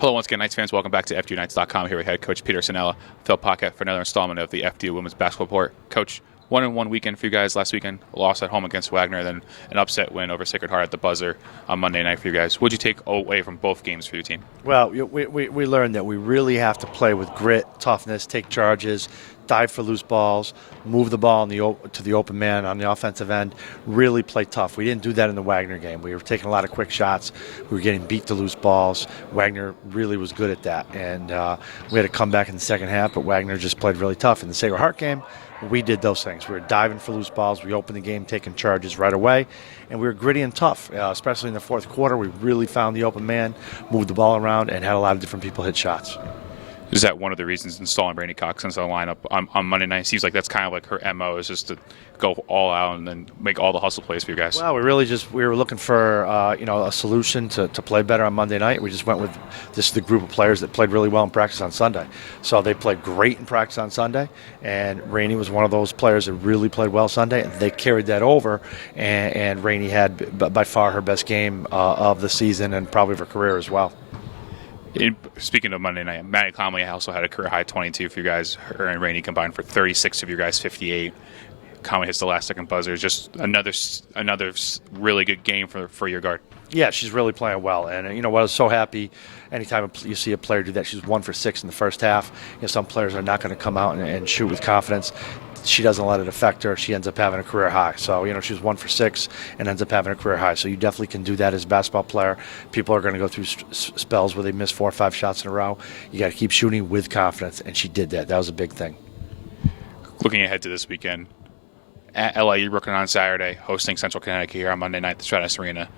Hello once again, Knights fans. Welcome back to FDUKnights.com. Here we had Coach Peter Cinella, Phil Pocket, for another installment of the FDU Women's Basketball Report. Coach, 1-1 weekend for you guys last weekend. A loss at home against Wagner, then an upset win over Sacred Heart at the buzzer on Monday night for you guys. What did you take away from both games for your team? Well, we learned that we really have to play with grit, toughness, take charges, dive for loose balls, move the ball to the open man on the offensive end, really play tough. We didn't do that in the Wagner game. We were taking a lot of quick shots. We were getting beat to loose balls. Wagner really was good at that. And we had to come back in the second half, but Wagner just played really tough. In the Sacred Heart game, we did those things. We were diving for loose balls. We opened the game, taking charges right away. And we were gritty and tough, especially in the fourth quarter. We really found the open man, moved the ball around, and had a lot of different people hit shots. Is that one of the reasons installing Brandi Cox into the lineup on Monday night? It seems like that's kind of like her MO, is just to go all out and then make all the hustle plays for you guys. Well, we were looking for a solution to play better on Monday night. We just went with this is the group of players that played really well in practice on Sunday. So they played great in practice on Sunday, and Rainey was one of those players that really played well Sunday. And they carried that over, and Rainey had by far her best game of the season and probably of her career as well. Speaking of Monday night, Maddie Conley also had a career high 22 for you guys. Her and Rainey combined for 36 of you guys, 58. Conley hits the last second buzzer. Just another really good game for your guard. Yeah, she's really playing well, and I was so happy. Anytime you see a player do that, she's 1 for 6 in the first half. Some players are not going to come out and shoot with confidence. She doesn't let it affect her. She ends up having a career high. So, she was 1 for 6 and ends up having a career high. So you definitely can do that as a basketball player. People are going to go through spells where they miss 4 or 5 shots in a row. You got to keep shooting with confidence, and she did that. That was a big thing. Looking ahead to this weekend, at LIU Brooklyn on Saturday, hosting Central Connecticut here on Monday night at the Stratus Arena.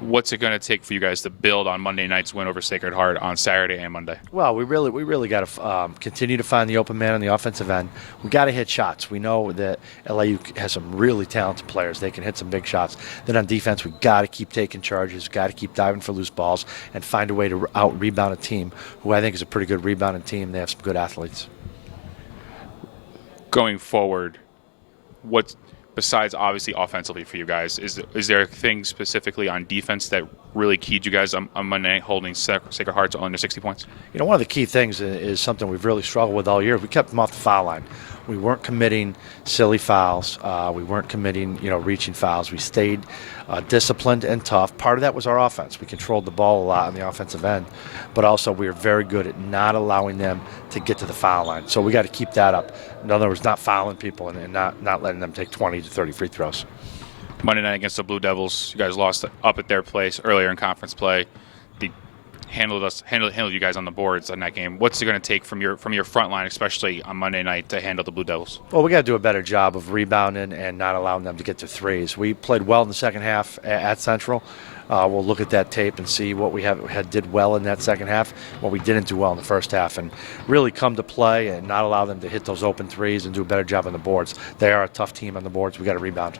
What's it going to take for you guys to build on Monday night's win over Sacred Heart on Saturday and Monday? Well, we really got to continue to find the open man on the offensive end. We got to hit shots. We know that LIU has some really talented players. They can hit some big shots. Then on defense, we got to keep taking charges. Got to keep diving for loose balls and find a way to out rebound a team who I think is a pretty good rebounding team. They have some good athletes. Going forward, what besides obviously offensively for you guys, is there a thing specifically on defense that really keyed you guys on Monday night holding Sacred Heart to under 60 points? One of the key things is something we've really struggled with all year. We kept them off the foul line. We weren't committing silly fouls. We weren't committing, reaching fouls. We stayed disciplined and tough. Part of that was our offense. We controlled the ball a lot on the offensive end, but also we were very good at not allowing them to get to the foul line. So we got to keep that up. In other words, not fouling people and not letting them take 20 to 30 free throws. Monday night against the Blue Devils, you guys lost up at their place earlier in conference play. They handled you guys on the boards in that game. What's it going to take from your front line, especially on Monday night, to handle the Blue Devils? Well, we got to do a better job of rebounding and not allowing them to get to threes. We played well in the second half at Central. We'll look at that tape and see what we did well in that second half, what we didn't do well in the first half, and really come to play and not allow them to hit those open threes and do a better job on the boards. They are a tough team on the boards. We got to rebound.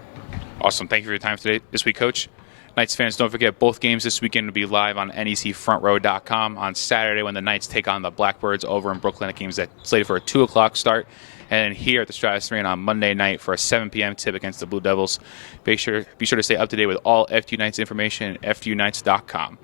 Awesome. Thank you for your time this week, Coach. Knights fans, don't forget both games this weekend will be live on necfrontrow.com on Saturday when the Knights take on the Blackbirds over in Brooklyn. The game's slated for a 2 o'clock start. And here at the Stratus Arena on Monday night for a 7 p.m. tip against the Blue Devils. Be sure to stay up to date with all FDU Knights information at FDUKnights.com.